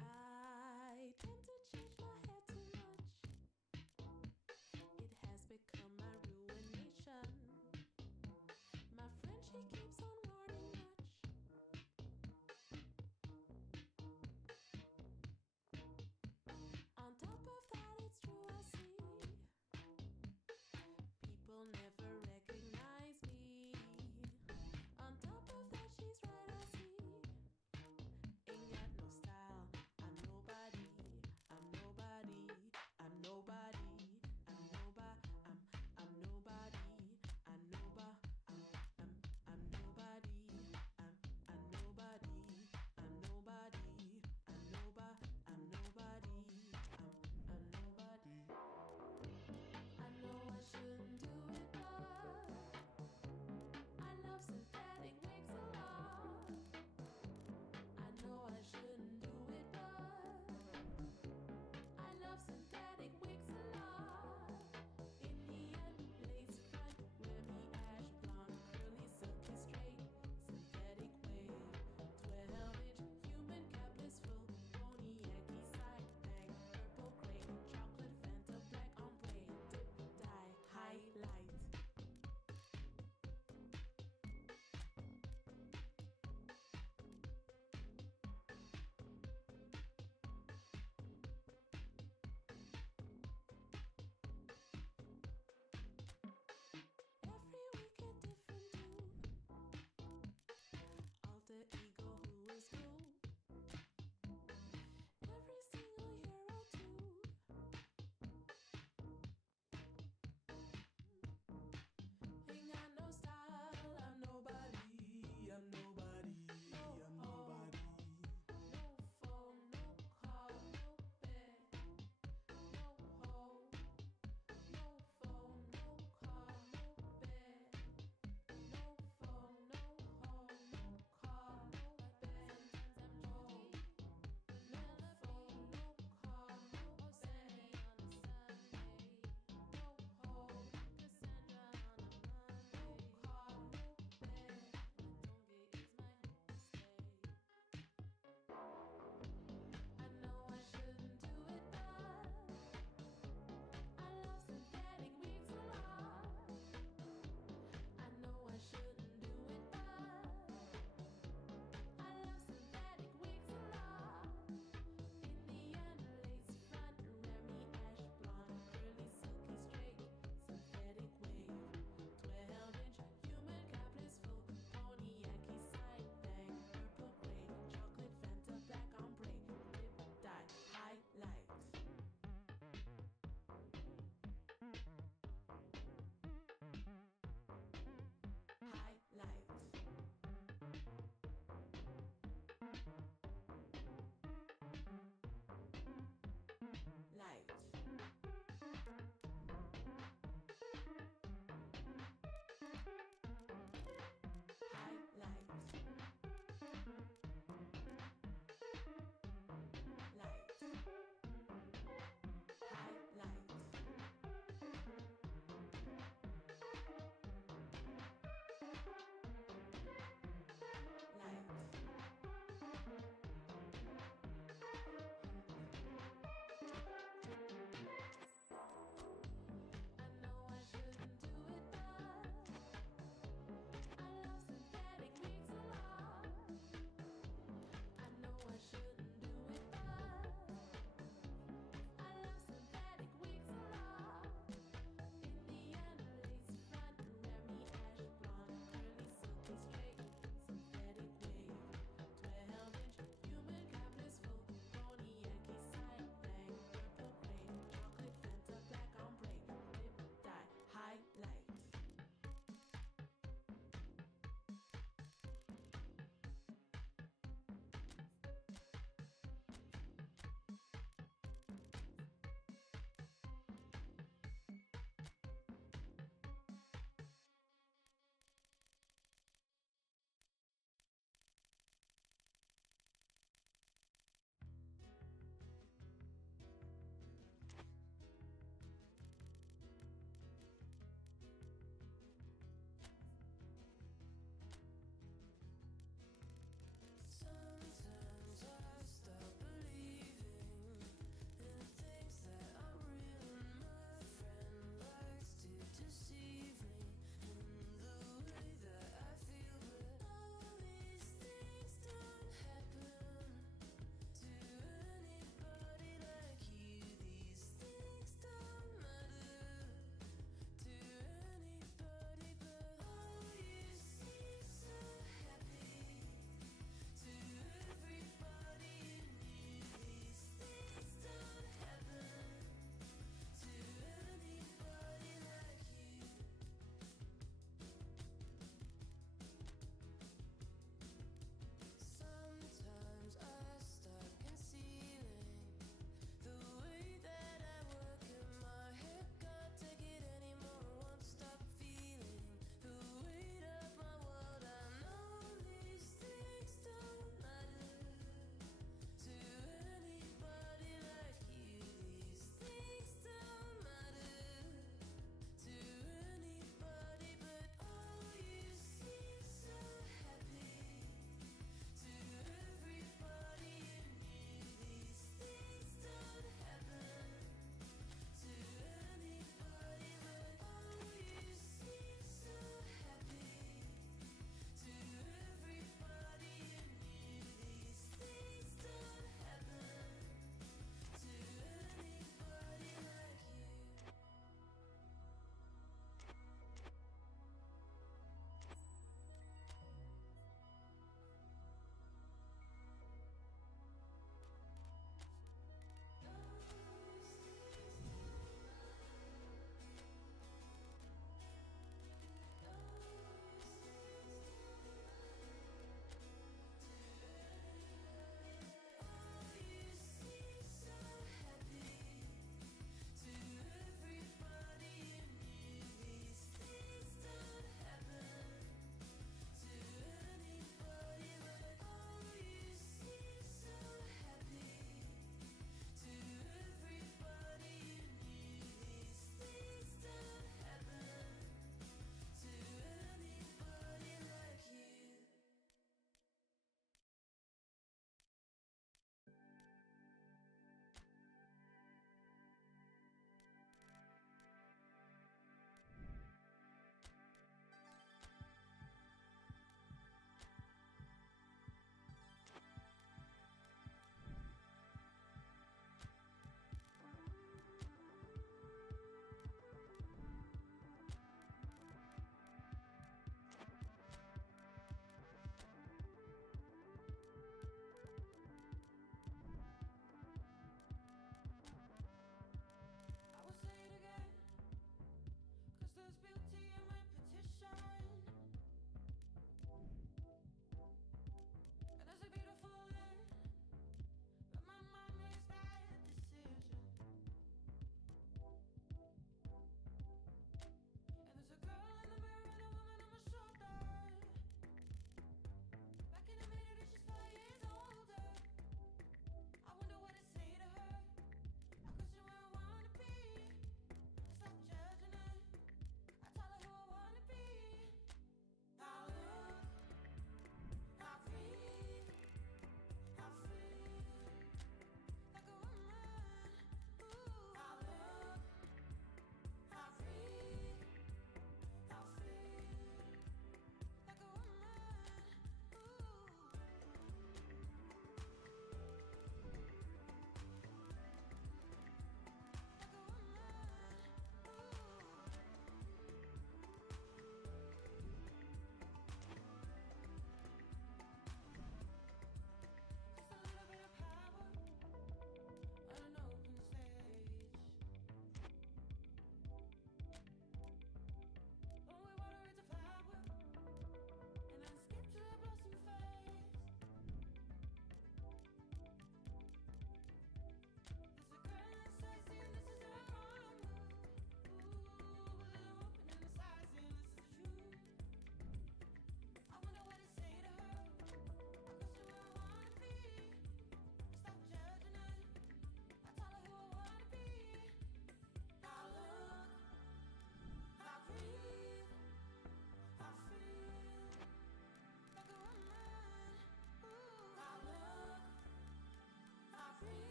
I tend to change my hair too much. It has become my ruination. My friend, she keeps on warning much. On top of that, it's true, I see people never recognize me. On top of that, she's right, I see. Ain't got no style. I'm nobody. I'm nobody. I'm nobody. I'm nobody. I'm nobody. I'm nobody. I'm nobody.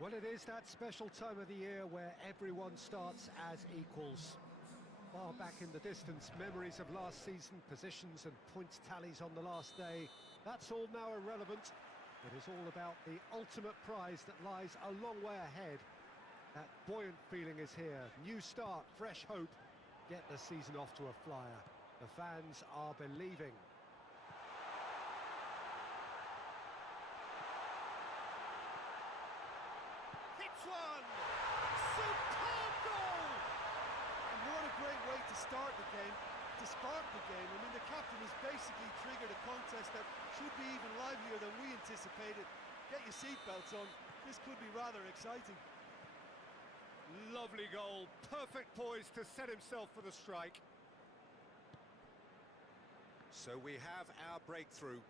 Well, it is that special time of the year where everyone starts as equals. Far back in the distance, memories of last season, positions and points tallies on the last day, that's all now irrelevant. It is all about the ultimate prize that lies a long way ahead. That buoyant feeling is here. New start, fresh hope. Get the season off to a flyer. The fans are believing. Hits one! Superb goal! And what a great way to start the game, to spark the game. I mean, the captain has basically triggered a contest that should be even livelier than we anticipated. Get your seatbelts on, this could be rather exciting. Lovely goal, perfect poise to set himself for the strike. So we have our breakthrough.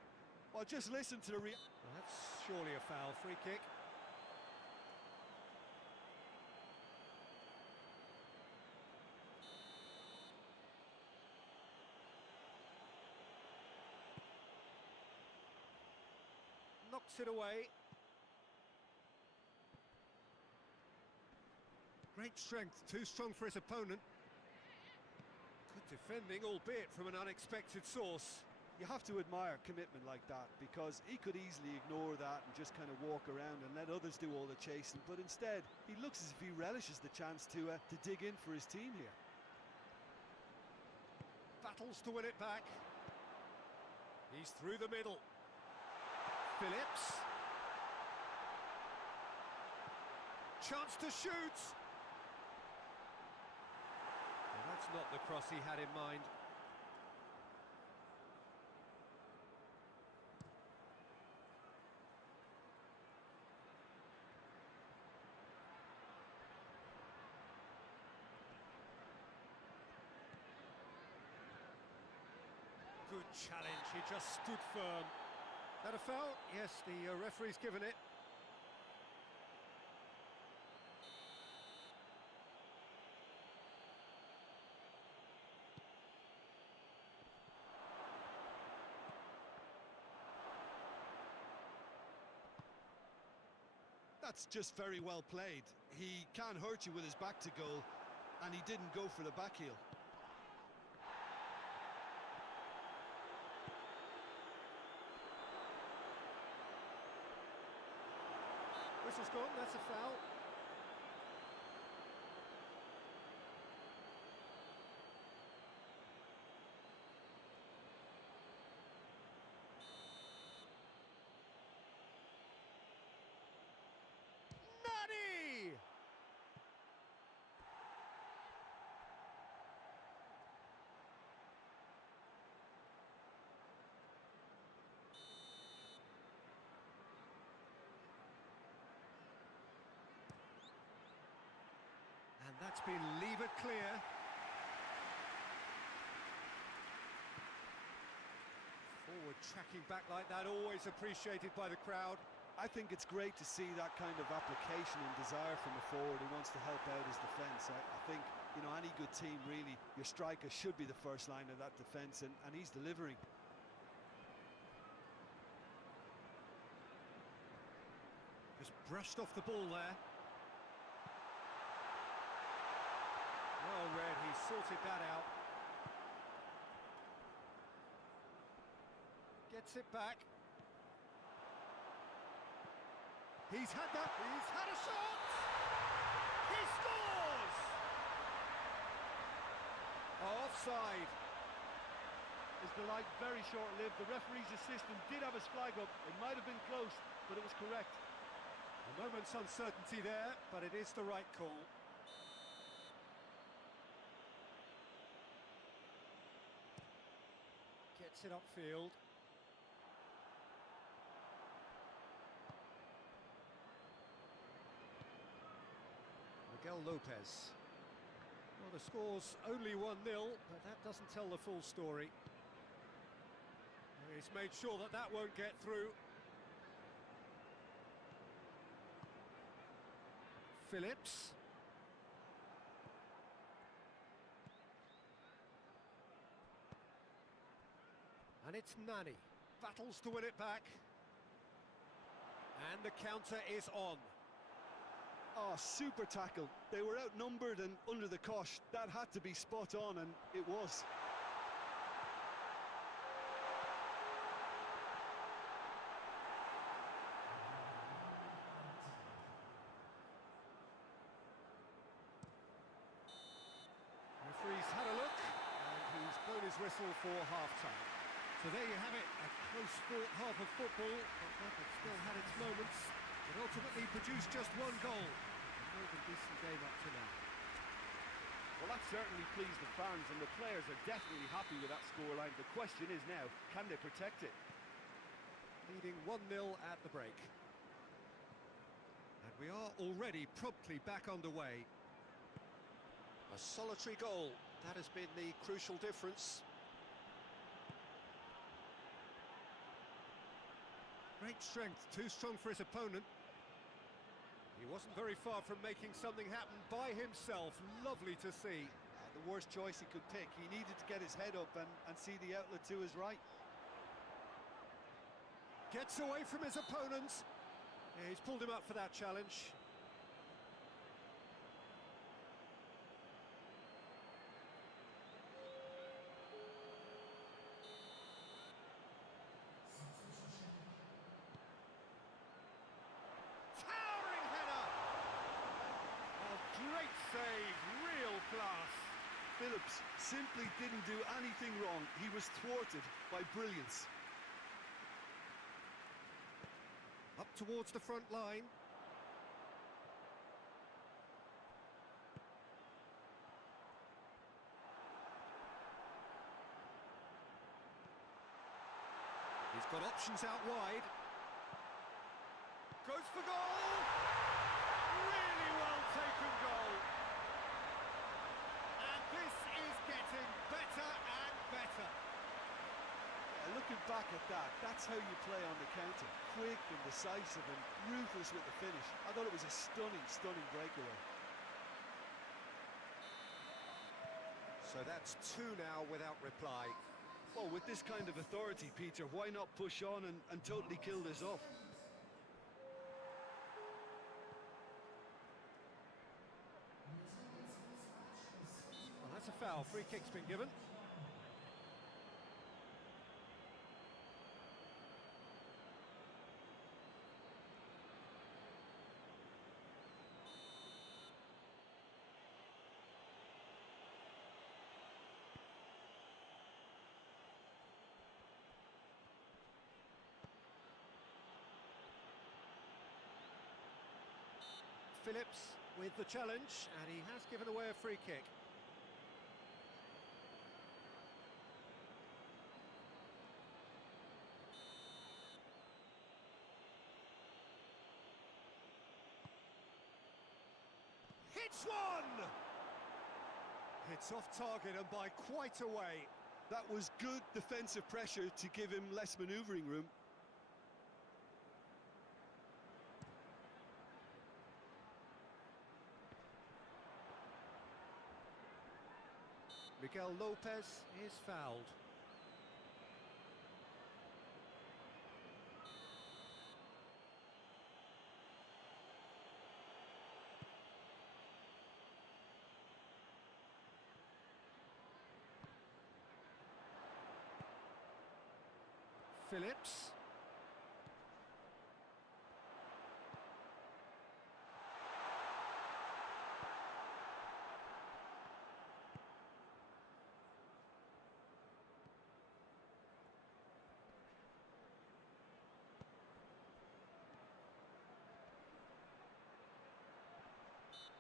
Well, just listen to the Well, that's surely a foul, free kick. Knocks it away. Great strength, too strong for his opponent. Good defending, albeit from an unexpected source. You have to admire commitment like that, because he could easily ignore that and just kind of walk around and let others do all the chasing, but instead he looks as if he relishes the chance to dig in for his team here. Battles to win it back. He's through the middle. Phillips. Chance to shoot. Well, that's not the cross he had in mind. Good challenge, he just stood firm. That a foul? Yes, the referee's given it. That's just very well played. He can't hurt you with his back to goal, and he didn't go for the back heel. Whistle's gone, that's a foul. Nani! And that's been levered clear. Forward tracking back like that, always appreciated by the crowd. I think it's great to see that kind of application and desire from a forward who wants to help out his defence. I think, you know, any good team, really, your striker should be the first line of that defence, and he's delivering. Just brushed off the ball there. Well read, he sorted that out. Gets it back. He's had that, he's had a shot! He scores! Offside. His delight very short-lived. The referee's assistant did have his flag up. It might have been close, but it was correct. A moment's uncertainty there, but it is the right call. Gets it upfield. Miguel Lopez. Well, the score's only 1-0, but that doesn't tell the full story. He's made sure that that won't get through. Phillips. And it's Nani. Battles to win it back. And the counter is on. Oh, super tackle. They were outnumbered and under the cosh. That had to be spot on, and it was. Referee's had a look, and he's blown his whistle for half-time. So there you have it, a close-fought half of football, but that had still had its moments. It ultimately produced just one goal. A more than decent game up to now. Well, that certainly pleased the fans, and the players are definitely happy with that scoreline. The question is now, can they protect it? Leading 1-0 at the break. And we are already promptly back underway. A solitary goal, that has been the crucial difference. Great strength, too strong for his opponent. He wasn't very far from making something happen by himself. Lovely to see. The worst choice he could pick. He needed to get his head up and see the outlet to his right. Gets away from his opponent. Yeah, he's pulled him up for that challenge. Towering header! Oh, great save, real class. Phillips simply didn't do anything wrong. He was thwarted by brilliance. Up towards the front line. He's got options out wide. Goes for goal! Really well taken goal. And this is getting better and better. Looking back at that, that's how you play on the counter. Quick and decisive and ruthless with the finish. I thought it was a stunning, stunning breakaway. So that's two now without reply. Well, with this kind of authority, Peter, why not push on and totally kill this off? Well, that's a foul. Free kick's been given. Phillips with the challenge, and he has given away a free kick. Hits one! It's off target and by quite a way. That was good defensive pressure to give him less manoeuvring room. Miguel Lopez is fouled. Phillips.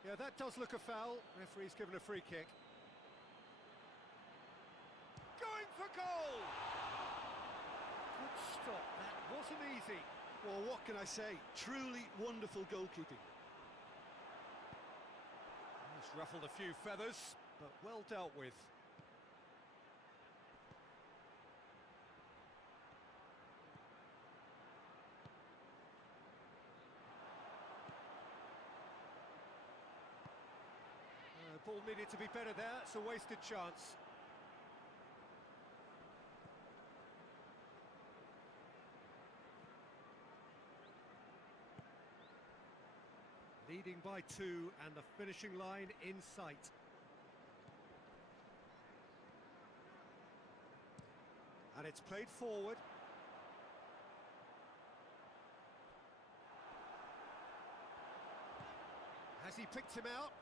Yeah, that does look a foul. Referee's given a free kick. Going for goal! Good stop, that wasn't easy. Well, what can I say? Truly wonderful goalkeeping. He's ruffled a few feathers, but well dealt with. The ball needed to be better there, it's a wasted chance. Leading by 2 and the finishing line in sight. And it's played forward. Has he picked him out?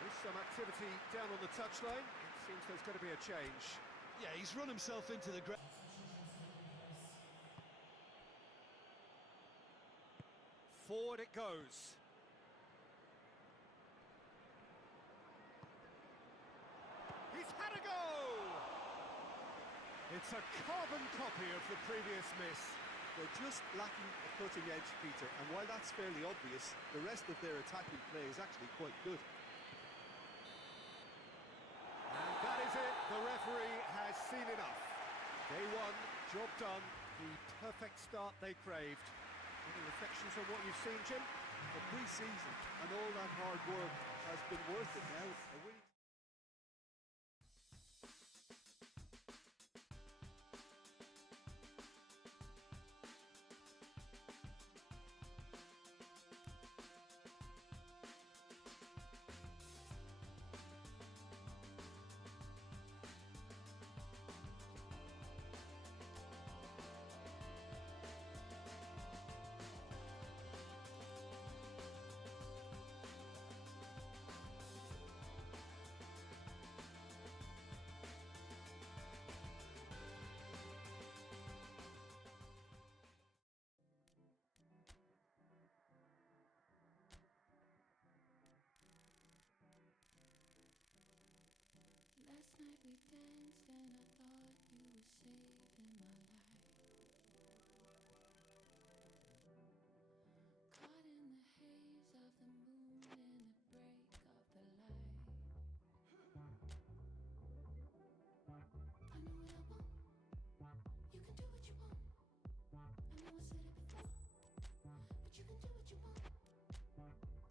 There is some activity down on the touchline. It seems there's going to be a change. Yeah, he's run himself into the ground. Forward it goes. He's had a go! It's a carbon copy of the previous miss. They're just lacking a cutting edge, Peter, and while that's fairly obvious, the rest of their attacking play is actually quite good. And that is it, the referee has seen enough. Day one, job done, the perfect start they craved. Any reflections on what you've seen, Jim? The pre-season and all that hard work has been worth it now. A win. Last night we danced and I thought you were saving my life. Caught in the haze of the moon and the break of the light. I know what I want. You can do what you want. I know I said it before, but you can do what you want. Last night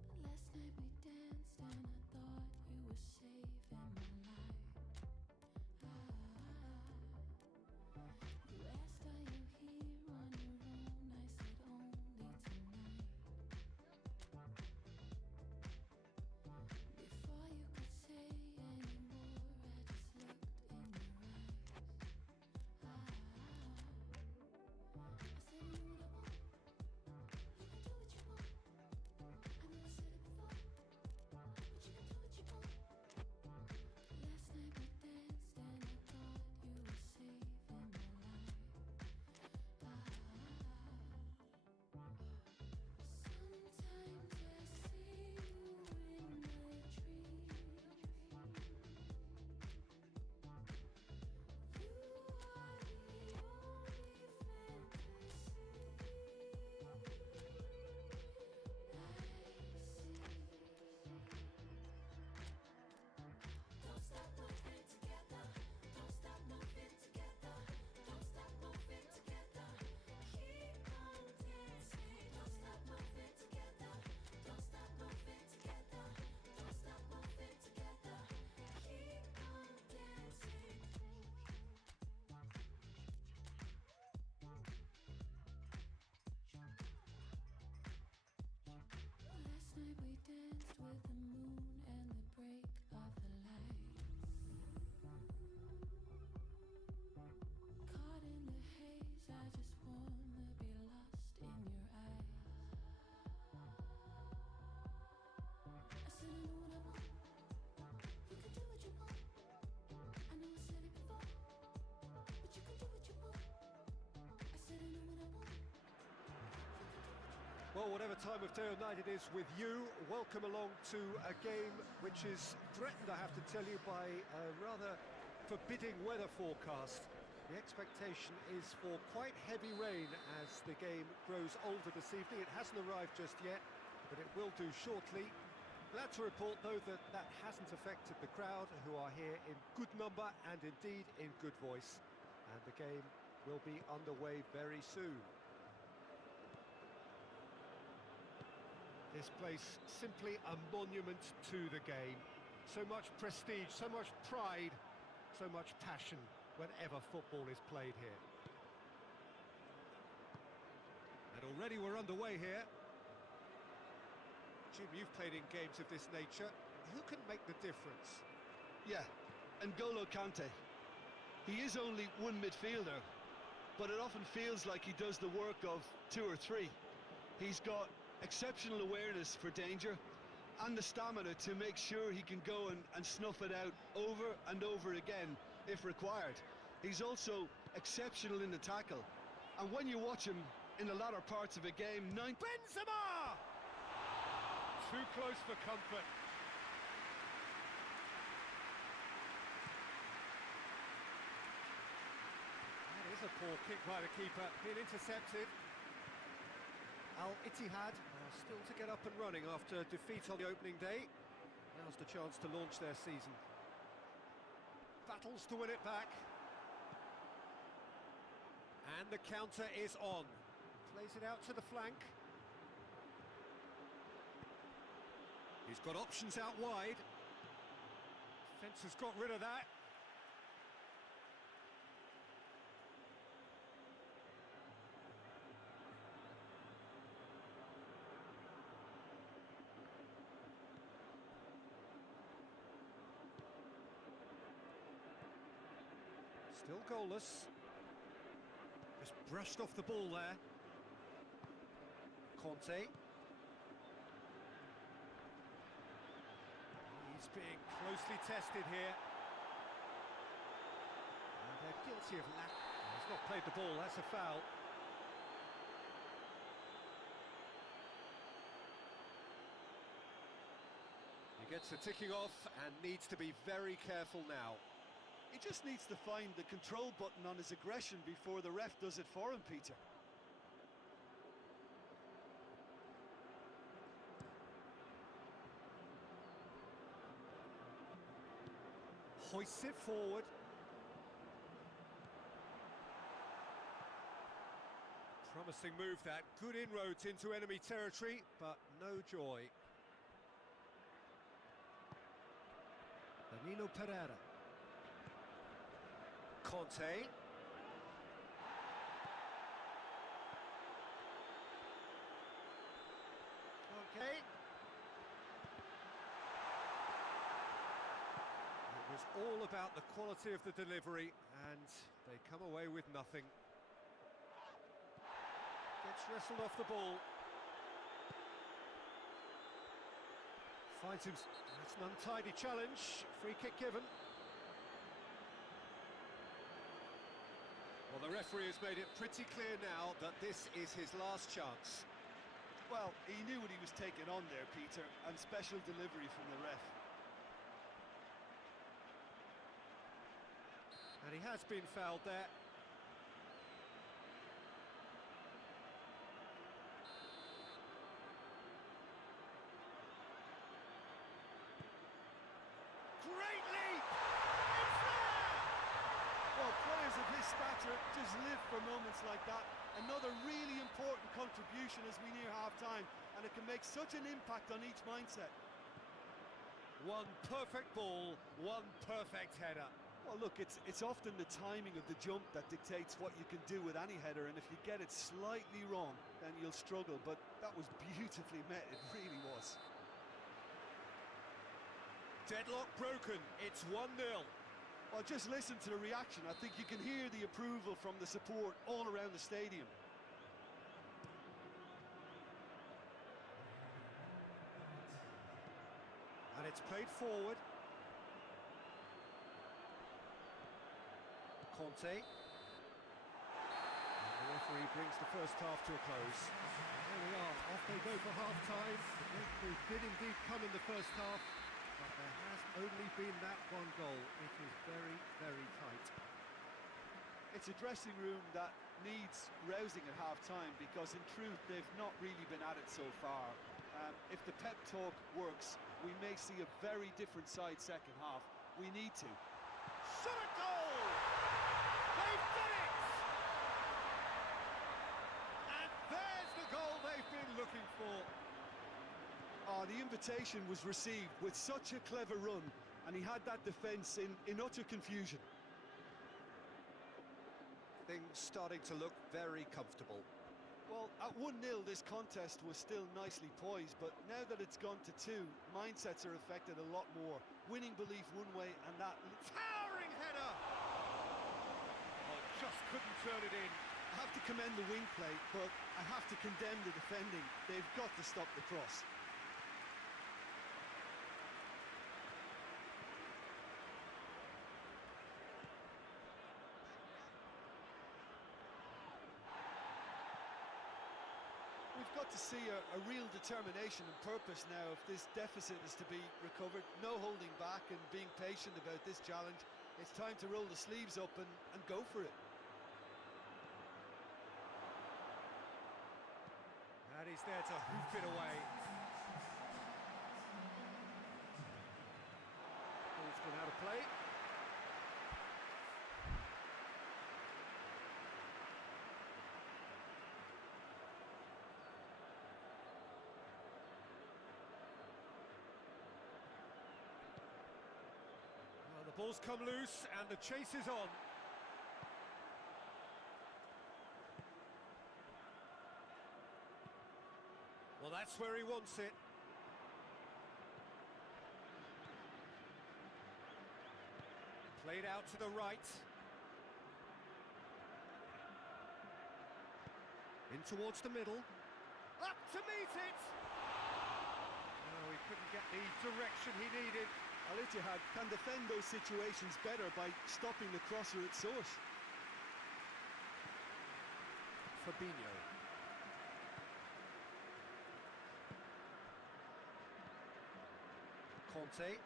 we danced and I thought you were saving my life. You asked, are you here on your own? I said only tonight. Before you could say any more, I just looked in your eyes. I said, you know what I want? You can do what you want. I know I said it before, but you can do what you want. Last night we danced and I thought you were saving my life. Sometimes I see you in my dreams. You are the only Don't stop moving together. Don't stop moving together. Don't stop moving together. Keep on dancing. Don't stop moving together. Don't stop moving together. Don't stop moving together. Keep on dancing. Last night we danced with the moon and the break of the light. Caught in the haze, I just wanna be lost in your eyes. I said I know what I want. You can do what you want. I know I said it before, but you can do what you want. I said I know what I want. Well, whatever time of day or night it is with you, welcome along to a game which is threatened, I have to tell you, by a rather forbidding weather forecast. The expectation is for quite heavy rain as the game grows older this evening. It hasn't arrived just yet, but it will do shortly. Glad to report, though, that that hasn't affected the crowd, who are here in good number and indeed in good voice. And the game will be underway very soon. This place simply a monument to the game. So much prestige, so much pride, so much passion. whenever football is played here. And already we're underway here. Jim, you've played in games of this nature. Who can make the difference? Yeah, N'Golo Kante. He is only one midfielder, but it often feels like he does the work of two or three. He's got exceptional awareness for danger and the stamina to make sure he can go and snuff it out over and over again if required. He's also exceptional in the tackle, and when you watch him in the latter parts of a game, Benzema! Too close for comfort. That is a poor kick by the keeper, been intercepted. Al Ittihad are still to get up and running after defeat on the opening day. Now's the chance to launch their season. Battles to win it back. And the counter is on. Plays it out to the flank. He's got options out wide. Defence has got rid of that. Still goalless. Just brushed off the ball there. Conte. He's being closely tested here. And they're guilty of lack. He's not played the ball, that's a foul. He gets the ticking off and needs to be very careful now. he just needs to find the control button on his aggression before the ref does it for him, Peter. Hoists it forward. Promising move that, good inroads into enemy territory, but no joy. Danilo Pereira. Conte. Okay. It was all about the quality of the delivery, and they come away with nothing. Gets wrestled off the ball. Finds him. That's an untidy challenge. Free kick given. Well, the referee has made it pretty clear now that this is his last chance. Well, he knew what he was taking on there, Peter, and special delivery from the ref. And he has been fouled there. Great leap! It's there! Well, players of his stature just live for moments like that. Another really important contribution as we near half-time, and it can make such an impact on each mindset. One perfect ball, one perfect header. Well, look, it's often the timing of the jump that dictates what you can do with any header, and if you get it slightly wrong, then you'll struggle, but that was beautifully met, it really was. Deadlock broken, it's 1-0. Well, just listen to the reaction. I think you can hear the approval from the support all around the stadium. And it's played forward. Conte. And the referee brings the first half to a close. There we are, off they go for half-time. The breakthrough did indeed come in the first half, but there has only been that one goal. It is very, very tight. It's a dressing room that needs rousing at half-time because, in truth, they've not really been at it so far. If the pep talk works, we may see a very different side second half. We need to. Shot a goal! They've done it! And there's the goal they've been looking for. Oh, the invitation was received with such a clever run, and he had that defence in utter confusion. Things starting to look very comfortable. Well, at 1-0 this contest was still nicely poised, but now that it's gone to 2, mindsets are affected a lot more. Winning belief one way and that towering header! Oh, just couldn't turn it in. I have to commend the wing play, but I have to condemn the defending. They've got to stop the cross. We've got to see a real determination and purpose now if this deficit is to be recovered. No holding back and being patient about this challenge. It's time to roll the sleeves up and go for it. And he's there to hoof it away. Ball's gone out of play. Well, the ball's come loose and the chase is on. Well, that's where he wants it. Played out to the right. In towards the middle. Up to meet it! No, he couldn't get the direction he needed. Al-Ittihad can defend those situations better by stopping the crosser at source. Fabinho. Conte.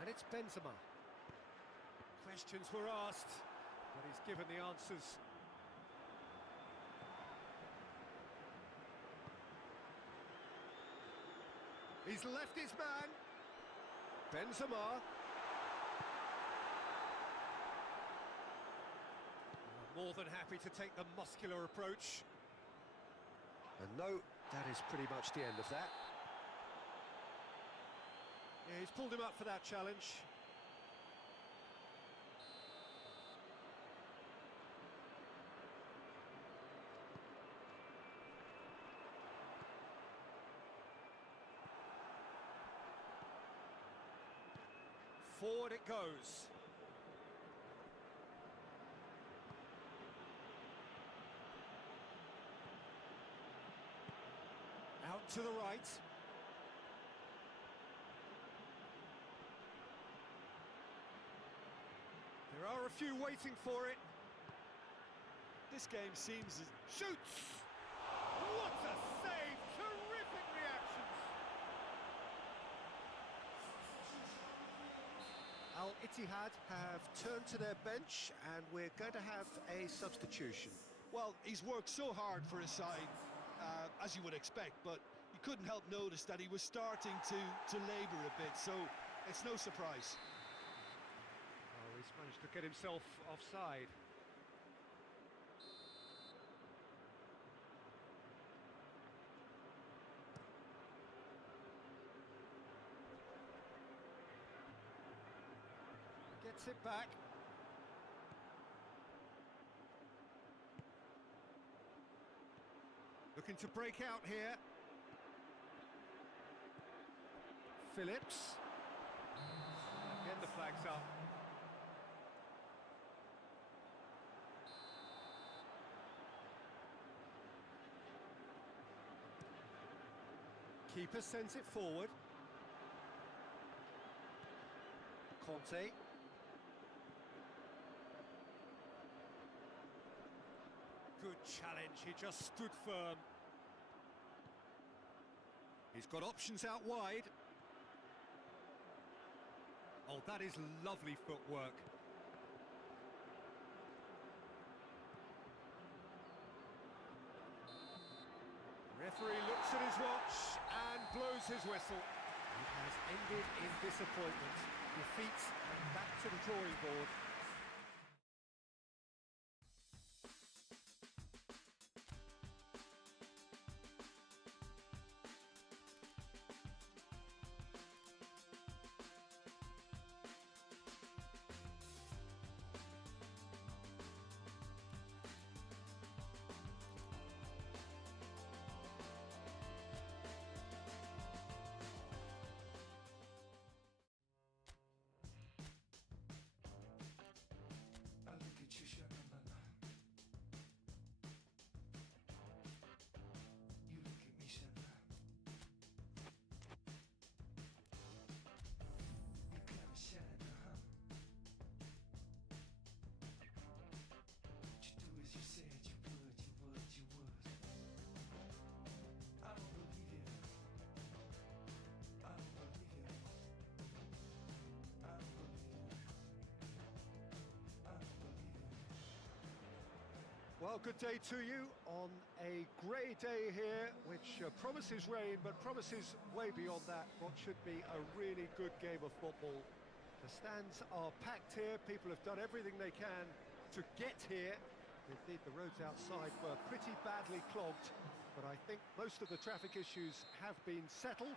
And it's Benzema. Questions were asked, but he's given the answers. He's left his man. Benzema. More than happy to take the muscular approach. And no, that is pretty much the end of that. Yeah, he's pulled him up for that challenge. Forward it goes. Out to the right. There are a few waiting for it. This game seems as... Shoots! What a save! Terrific reactions! Al-Ittihad have turned to their bench and we're going to have a substitution. Well, he's worked so hard for his side, as you would expect, but you couldn't help notice that he was starting to labour a bit, so it's no surprise. Oh, he's managed to get himself offside. Gets it back. Looking to break out here. Phillips. Again the flag's up. Keeper sends it forward. Conte. Good challenge, he just stood firm. He's got options out wide. Oh, that is lovely footwork. Referee looks at his watch and blows his whistle. It has ended in disappointment. Defeat and back to the drawing board. Well, good day to you on a grey day here, which promises rain, but promises way beyond that what should be a really good game of football. The stands are packed here, people have done everything they can to get here. Indeed, the roads outside were pretty badly clogged, but I think most of the traffic issues have been settled,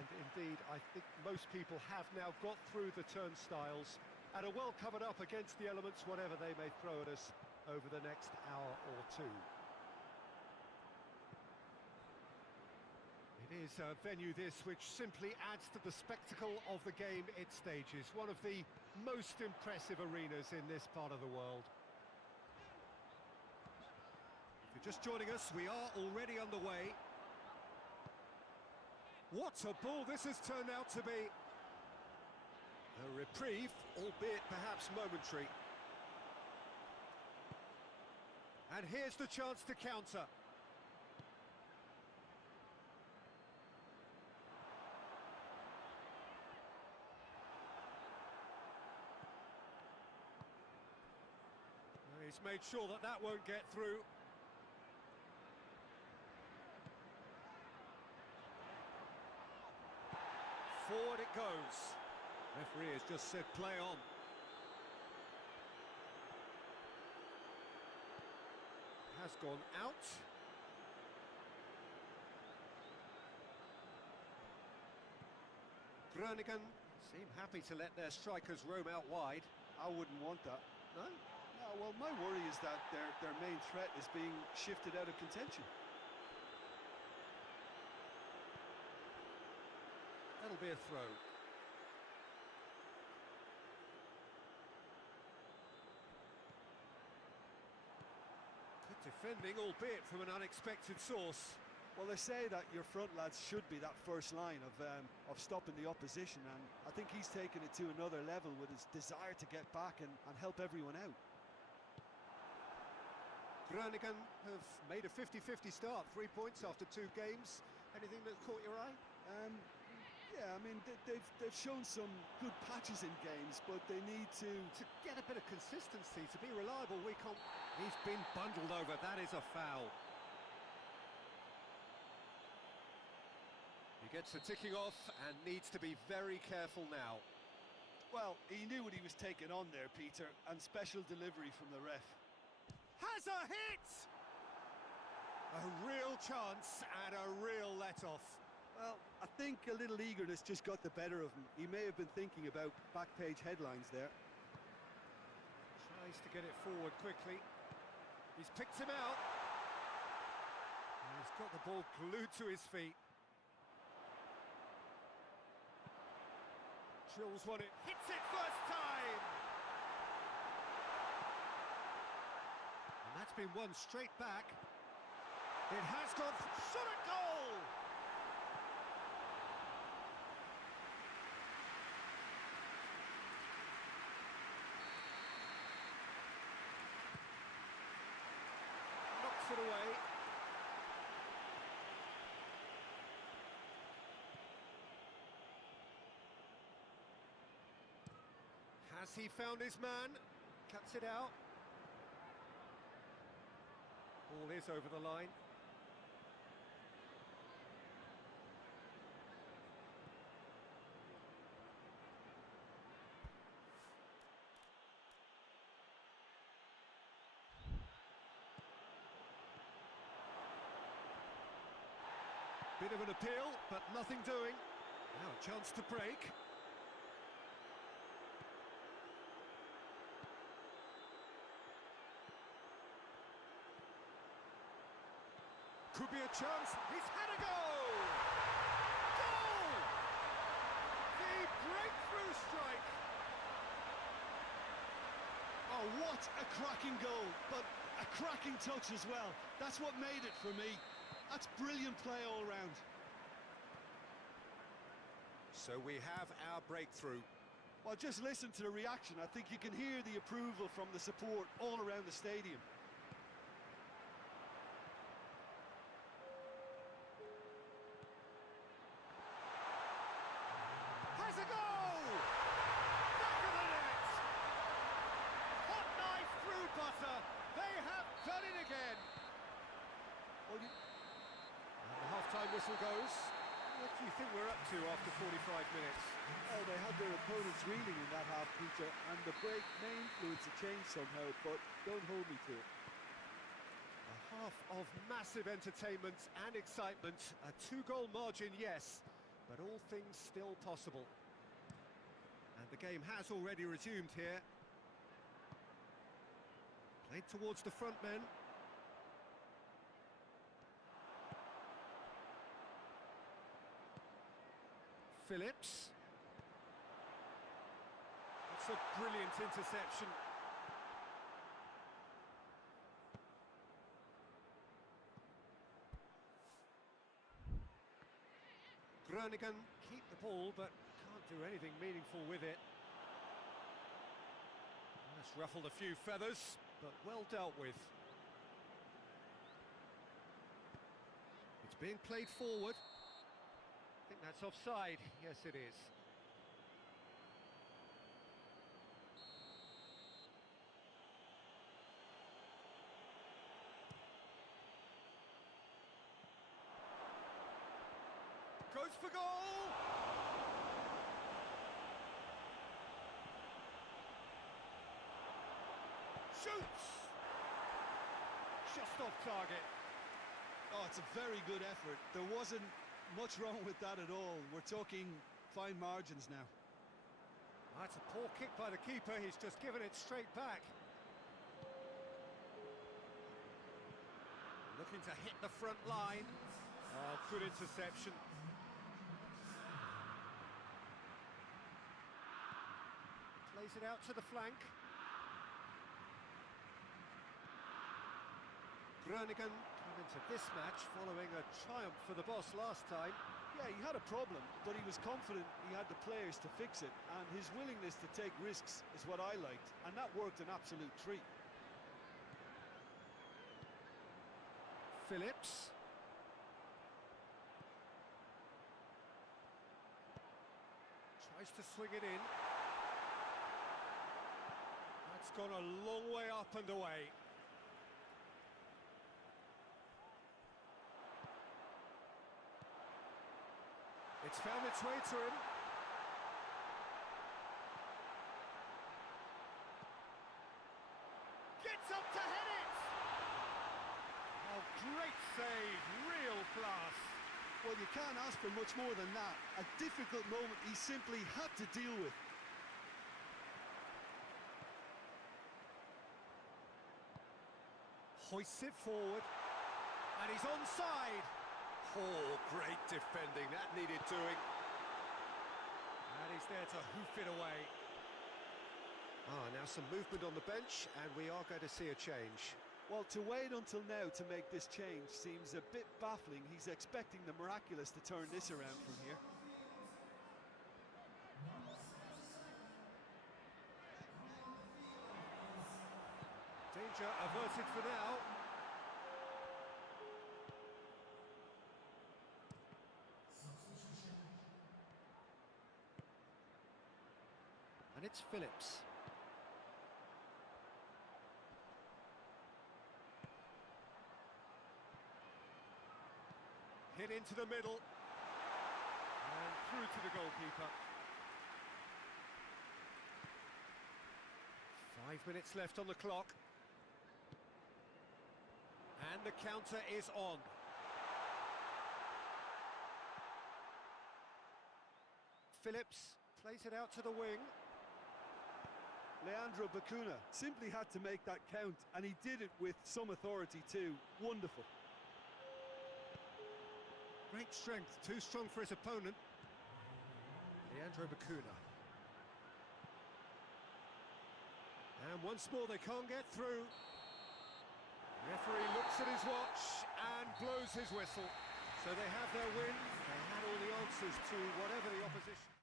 and indeed, I think most people have now got through the turnstiles and are well covered up against the elements, whatever they may throw at us over the next hour or two. It is a venue this which simply adds to the spectacle of the game it stages, one of the most impressive arenas in this part of the world. If you're just joining us, we are already underway. What a ball this has turned out to be. A reprieve, albeit perhaps momentary. And here's the chance to counter. He's made sure that that won't get through. Forward it goes. Referee has just said play on. Has gone out. Groningen seem happy to let their strikers roam out wide. I wouldn't want that. No? No, well, my worry is that their main threat is being shifted out of contention. That'll be a throw. Defending, albeit from an unexpected source. Well, they say that your front lads should be that first line of stopping the opposition, and I think he's taken it to another level with his desire to get back and help everyone out. Groningen have made a 50-50 start, 3 points after 2 games. Anything that caught your eye? Yeah, I mean, they've shown some good patches in games, but they need to get a bit of consistency, to be reliable week on. He's been bundled over, that is a foul. He gets the ticking off and needs to be very careful now. Well, he knew what he was taking on there, Peter, and special delivery from the ref. Has a hit! A real chance and a real let-off. Well, I think a little eagerness just got the better of him. He may have been thinking about back-page headlines there. Tries to get it forward quickly. He's picked him out. And he's got the ball glued to his feet. Drills one, it hits it first time! And that's been won straight back. It has gone, shot at goal! Knocks it away. Has he found his man? Cuts it out. Ball is over the line. Bit of an appeal, but nothing doing. Now a chance to break. Could be a chance. He's had a goal! Goal! The breakthrough strike! Oh, what a cracking goal, but a cracking touch as well. That's what made it for me. That's brilliant play all round. So we have our breakthrough. Well, just listen to the reaction. I think you can hear the approval from the support all around the stadium. Has a goal! Back of the net! Hot knife through butter. They have done it again. whistle goes. What do you think we're up to after 45 minutes? Oh, they had their opponents reeling in that half, Peter, and the break may influence a change somehow, but don't hold me to it. A half of massive entertainment and excitement. A 2-goal margin, yes, but all things still possible. And the game has already resumed here. Played towards the front men. Phillips. That's a brilliant interception. Groningen keep the ball, but can't do anything meaningful with it. That's ruffled a few feathers, but well dealt with. It's being played forward. I think that's offside. Yes, it is. Goes for goal! Shoots! Just off target. Oh, it's a very good effort. There wasn't much wrong with that at all. We're talking fine margins now. That's a poor kick by the keeper. He's just given it straight back. Looking to hit the front line. Oh, good interception. Plays it out to the flank. Groningen come into this match following a triumph for the boss last time. Yeah, he had a problem, but he was confident he had the players to fix it, and his willingness to take risks is what I liked, and that worked an absolute treat. Phillips. Tries to swing it in. That's gone a long way up and away. It's found its way to him. Gets up to hit it! Oh, great save, real class. Well, you can't ask for much more than that. A difficult moment he simply had to deal with. Hoists it forward, and he's onside. Oh, great defending, that needed doing. And he's there to hoof it away. Now some movement on the bench, and we are going to see a change. Well, to wait until now to make this change seems a bit baffling. He's expecting the miraculous to turn this around from here. Danger averted for now. And it's Phillips. Hit into the middle. And through to the goalkeeper. 5 minutes left on the clock. And the counter is on. Phillips plays it out to the wing. Leandro Bacuna simply had to make that count, and he did it with some authority too. Wonderful. Great strength, too strong for his opponent. Leandro Bacuna. And once more they can't get through. Referee looks at his watch and blows his whistle. So they have their win. They had all the answers to whatever the opposition.